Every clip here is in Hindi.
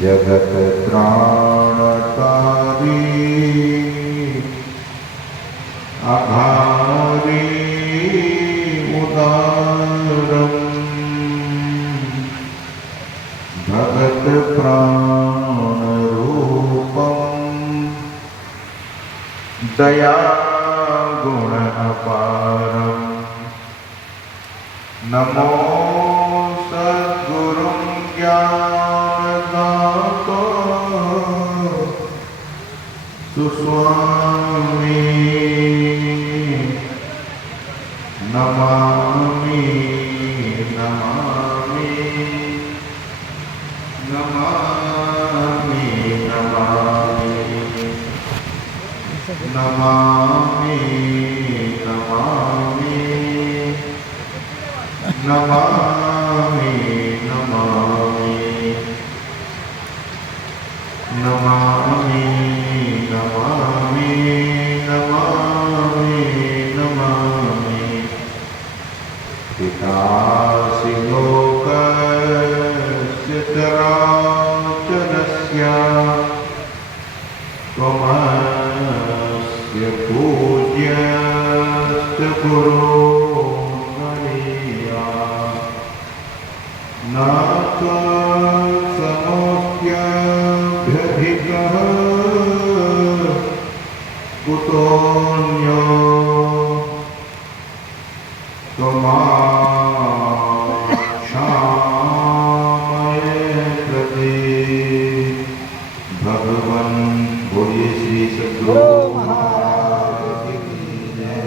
जगत त्राणकारी आधारी उदारम भगत प्राण रूपम दया गुण अपारम नमो सद्गुरु ज्ञानदाता सुस्वामी नमामि नमामि नमामि नमामि नमामि नमामि नमामि नमामि नमामि नमामि नमामि नमामि पितासि लोकस्य चराचरस्य त्वमस्य पूज्यस्य गुरुर्मरीया न समोऽस्त्यभ्यधिकः कुतोऽन्यो त्वमाक्षामये प्रति भगवन् बोलिए श्री सद्गुरु महाराज की जय।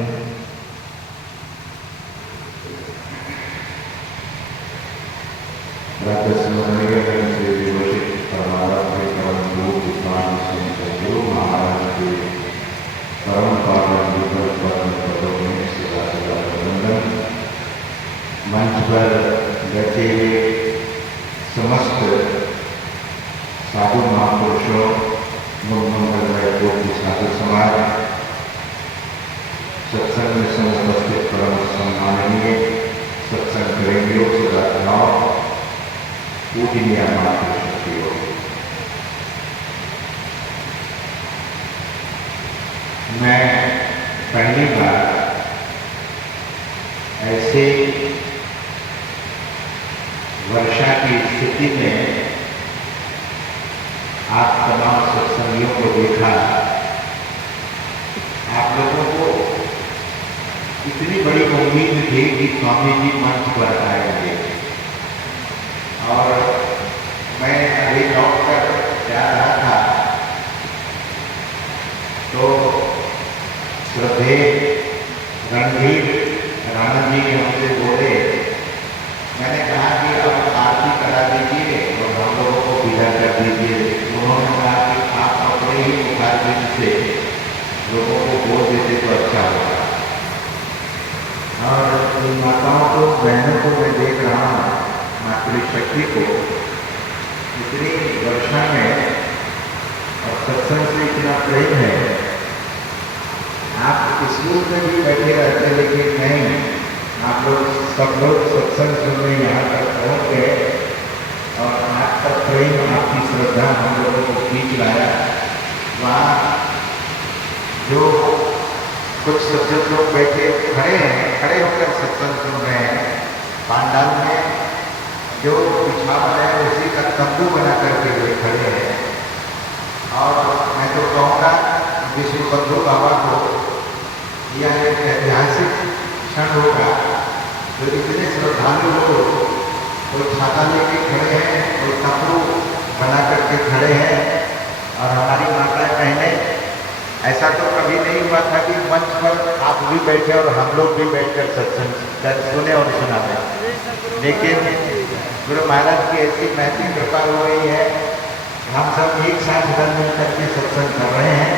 गुरु महाराज के परम पावन परम पदों में सदा सदा वंदन। मंच पर बैठे हुए समस्त साधु महापुरुषों मंगलमय कोटि साधु समाज, सत्संग में समुपस्थित परम सम्माननीय सत्संग प्रेमियों सदाचारों पूजनीय महापुरुषों, मैं पहली बार ऐसे वर्षा की स्थिति में आप तमाम सत्संगियों को देखा। आप लोगों को इतनी बड़ी उम्मीद थी कि स्वामी जी मंच पर आएंगे, और मैं अभी लौट कर जा रहा था तो श्रद्धेय रणधीर राणा जी हमसे बोले, मैंने कहा कि अब आरती करा दीजिए और हम लोगों को विदा कर दीजिए। उन्होंने कहा कि आप अपने ही मुखारबिंद से लोगों को बोल देते तो अच्छा होगा। और इन माताओं को, बहनों को मैं देख रहा हूँ, मातृशक्ति को इतनी वर्षा में और सत्संग से इतना प्रेम है। आप स्कूल में भी बैठे रहते, लेकिन नहीं, आप लोग सब लोग सत्संग सुनने यहाँ तक पहुँच गए और आपका प्रेम, आपकी श्रद्धा हम लोगों को खींच लाया। वहाँ जो कुछ सज्जन लोग बैठे खड़े हैं, खड़े होकर सत्संग सुन रहे हैं। पांडाल में जो पिछाड़ है उसी का तंबू बना करके वे खड़े हैं। और मैं तो कहूँगा विष्णु बंधु बाबा को यह एक ऐतिहासिक क्षण होगा, जो इतने श्रद्धालु लोग कोई छाता लेके खड़े हैं, कोई तंबू बना करके खड़े हैं। और हमारी माताएं बहनें, ऐसा तो कभी नहीं हुआ था कि मंच पर आप भी बैठे और हम लोग भी बैठकर सत्संग सुने और सुनाते, लेकिन गुरु महाराज की ऐसी महती कृपा हो गई है। हम सब एक साथ घर मिल करके सत्संग कर रहे हैं।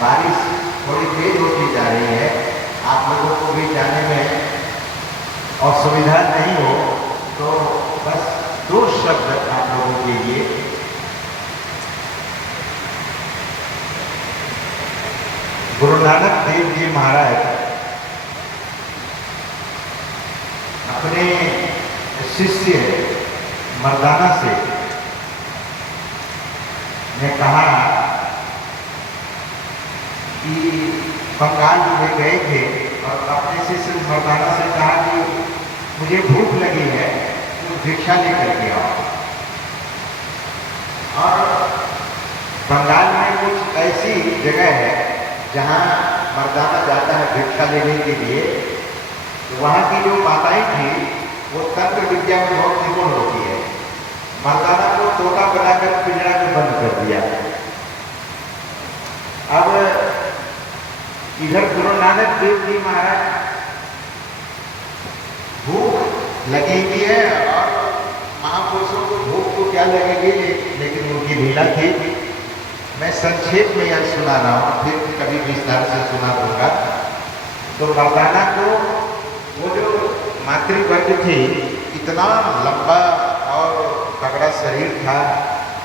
बारिश थोड़ी तेज होती जा रही है, आप लोगों को भी जाने में असुविधा नहीं हो तो बस दो शब्द आप लोगों के लिए। गुरु नानक देव जी महाराज अपने शिष्य मर्दाना से ने कहा कि बंगाल में गए थे और अपने शिष्य मर्दाना से कहा कि मुझे भूख लगी है तो भिक्षा लेकर के आओ। और बंगाल में कुछ ऐसी जगह है जहाँ मर्दाना जाता है भिक्षा लेने के लिए, तो वहाँ की जो माताएं थी वो तंत्र विद्या में बहुत निपुण होती है। मर्दाना को तोता बनाकर पिंजरा में बंद कर दिया। अब इधर गुरु नानक देव जी महाराज भूख लगी हुई है और महापुरुषों को भूख को क्या लगेगी, लेकिन उनकी लीला थी। मैं संक्षेप में यह सुना रहा हूँ, फिर कभी विस्तार से सुना दूंगा। तो मर्दाना को वो जो मातृवर्ग थी, इतना लंबा और तगड़ा शरीर था,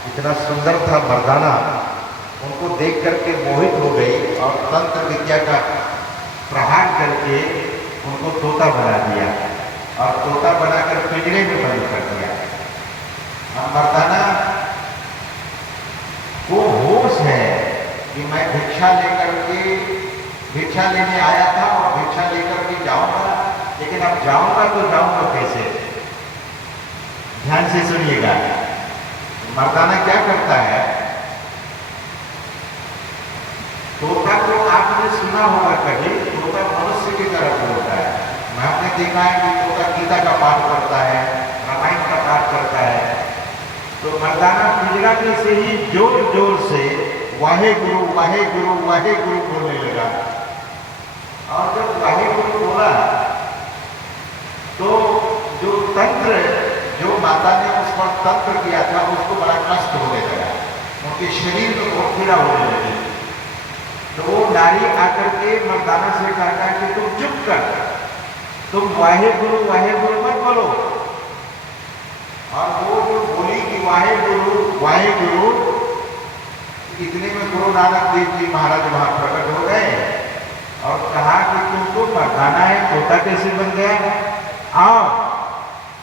इतना सुंदर था मर्दाना, उनको देख करके मोहित हो गई और तंत्र विद्या का प्रहार करके उनको तोता बना दिया और तोता बनाकर पिंजरे में बंद कर दिया। अब मर्दाना को होश है कि मैं भिक्षा लेने आया था और भिक्षा लेकर के जाऊंगा, लेकिन अब जाऊंगा तो जाऊंगा कैसे। ध्यान से सुनिएगा। मर्दाना क्या करता है, तोता को आपने सुना होगा कभी, तोता मनुष्य की तरह बोलता है। आपने देखा है कि तोता गीता का पाठ करता है, रामायण का पाठ करता है। तो मर्दाना पिंजरा में से ही जोर जोर से वाहे गुरु वाहे गुरु वाहे गुरु बोलने लगा। और जब वाहे गुरु बोला तो जो तंत्र, जो माता ने उस पर तंत्र किया था, उसको बड़ा कष्ट होने लगा, उनके शरीर में बहुत पीड़ा होने लगी। तो वो नारी आकर के मर्दाना से कहता कि तुम चुप कर, तुम वाहे गुरु मत बोलो। और वो जो बोली कि वाहे गुरु, इतने में गुरु नानक देव जी महाराज वहां प्रकट हो गए और कहा कि तुमको मर्दाना है, तोता कैसे बन गया। आओ,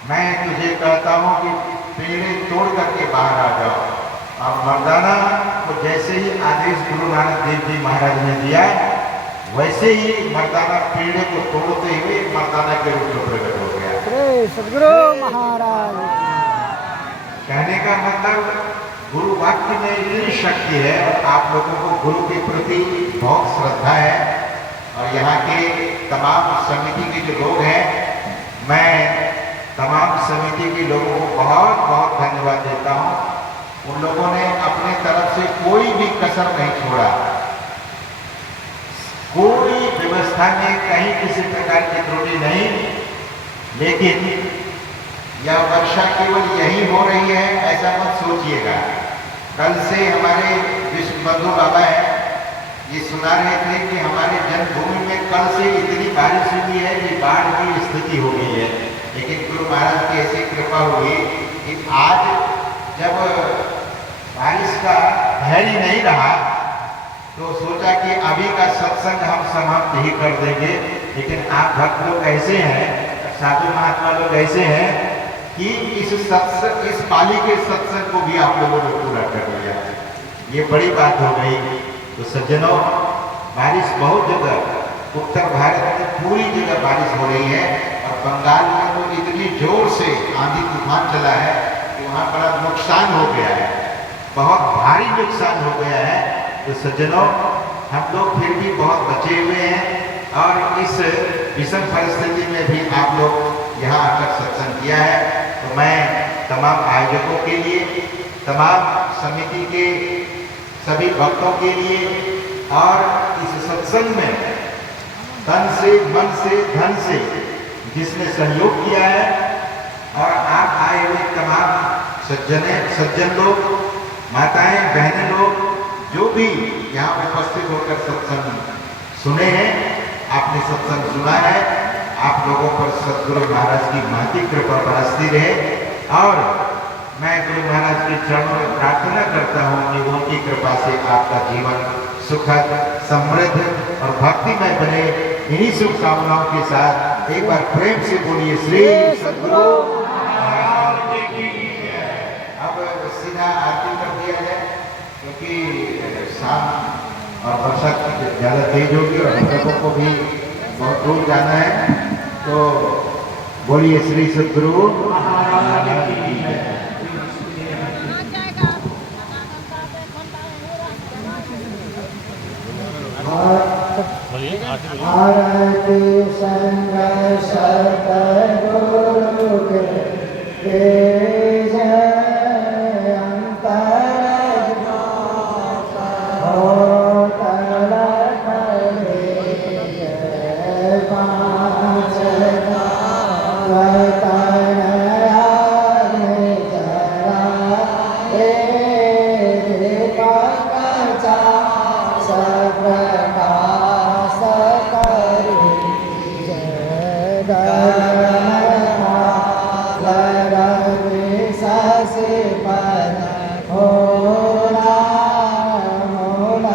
मैं तुझे कहता हूं कि पेड़े तोड़ करके बाहर आ जाओ। और मर्दाना को जैसे ही आदेश गुरु नानक देव जी महाराज ने दिया, वैसे ही मर्दाना पेड़े को तोड़ते हुए मर्दाना के रूप में प्रकट हो गया। सदगुरु महाराज कहने का मतलब गुरु वाक्य में इतनी शक्ति है और आप लोगों को गुरु के प्रति बहुत श्रद्धा है। और यहाँ के तमाम समिति के जो लोग हैं, मैं तमाम समिति के लोगों को बहुत बहुत धन्यवाद देता हूँ। उन लोगों ने अपने तरफ से कोई भी कसर नहीं छोड़ा, कोई व्यवस्था में कहीं किसी प्रकार की त्रुटि नहीं। लेकिन यह वर्षा केवल यही हो रही है ऐसा मत सोचिएगा। कल से हमारे विश्व बंधु बाबा है, ये सुना रहे थे कि हमारे जन्मभूमि में कल से इतनी बारिश हुई है कि बाढ़ की स्थिति हो गई है। लेकिन गुरु महाराज की ऐसी कृपा हुई कि आज जब बारिश का धैर्य नहीं रहा तो सोचा कि अभी का सत्संग हम समाप्त ही कर देंगे। लेकिन आप भक्त लोग ऐसे हैं, साधु महात्मा लोग ऐसे हैं कि इस पाली के सत्संग को भी आप लोगों ने पूरा कर लिया। ये बड़ी बात हो गई। तो सज्जनों, बारिश बहुत जगह उत्तर भारत में पूरी जगह बारिश हो रही है और बंगाल में तो इतनी जोर से आंधी तूफान चला है कि वहाँ बड़ा नुकसान हो गया है, बहुत भारी नुकसान हो गया है। तो सज्जनों, हम लोग फिर भी बहुत बचे हुए हैं और इस विषम परिस्थिति में भी आप लोग यहाँ आकर सत्संग किया है। तो मैं तमाम आयोजकों के लिए, तमाम समिति के सभी भक्तों के लिए और इस सत्संग में तन से, मन से, धन से जिसने सहयोग किया है और आप आए हुए तमाम सज्जन लोग, माताएं, बहनें लोग जो भी यहाँ उपस्थित होकर सत्संग सुने हैं, आपने सत्संग सुना है, आप लोगों पर सद्गुरु महाराज की महती कृपा बरसती रहे। और मैं गुरु महाराज के चरणों में प्रार्थना करता हूँ कि उनकी कृपा से आपका जीवन सुखद, समृद्ध और भक्तिमय बने। इन्हीं शुभकामनाओं के साथ एक बार प्रेम से बोलिए श्री सद्गुरु महाराज की। शाम और बरसात ज़्यादा तेज होगी और हम लोगों को भी बहुत दूर जाना है। तो बोलिए श्री सद्गुरु महाराज की जय। आरती संग सतगुरु के जय अंतर हो तल करे जय पाँच वतन आने जरा दीपक चा सब प्रकाश करे जय शशि पर हो मूल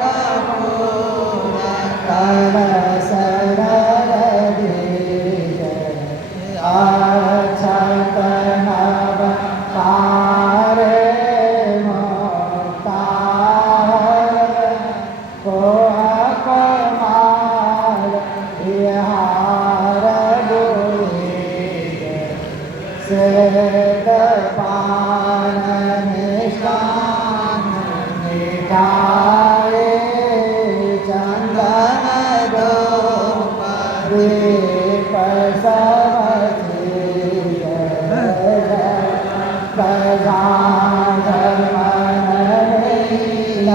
कपूर कलश अक्षत नव तारे मोक्तार को कमाल बिहार बुरे श्वेत पान निशान मिठाए चंदन धूप दीप प्रधान मन नील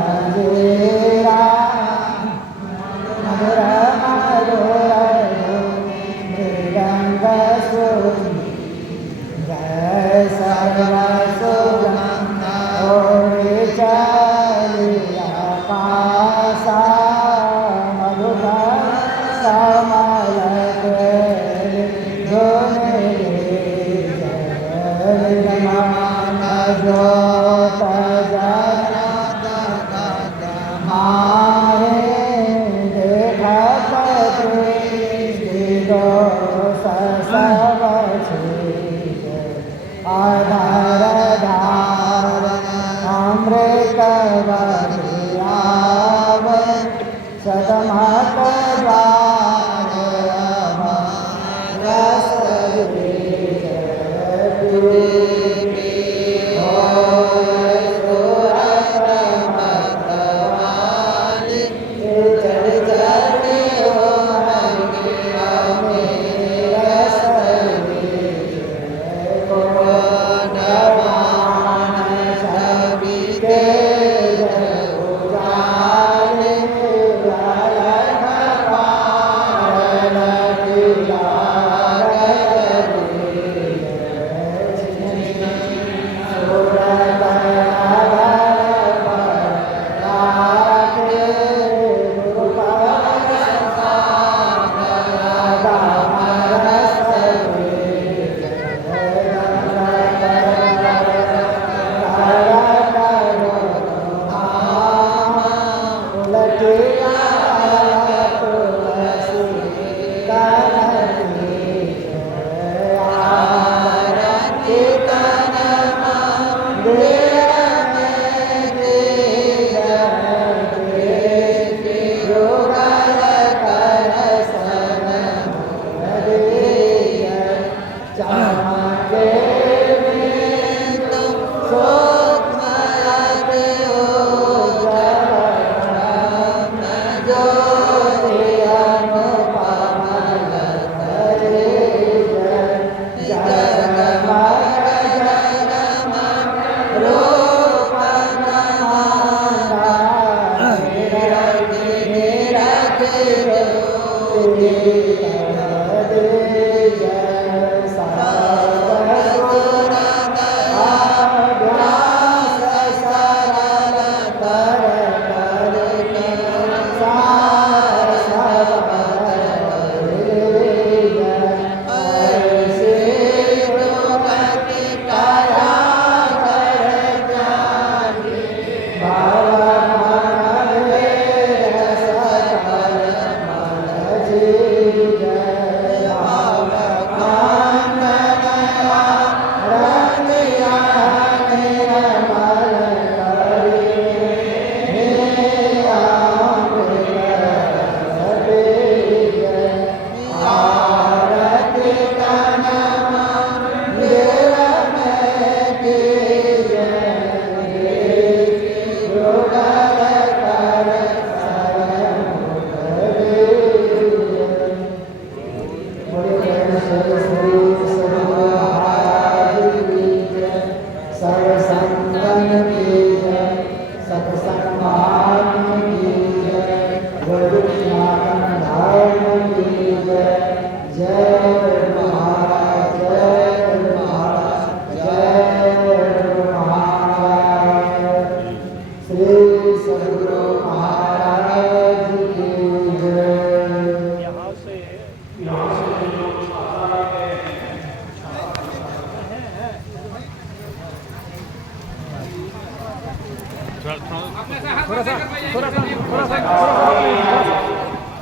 मंजीरा मधुर मधुर मृदंग सुनी जय सर्व सुगंध ओरि चलिया पासा मधुर कमल जोत जगत माहे देखत दृष्टि दोष सब छीज आधार धार अमृत बधियाव सदमत द्वार रस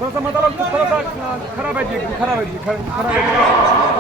थोडासा मतलब थोडासा खराब आहे जी खराब आहे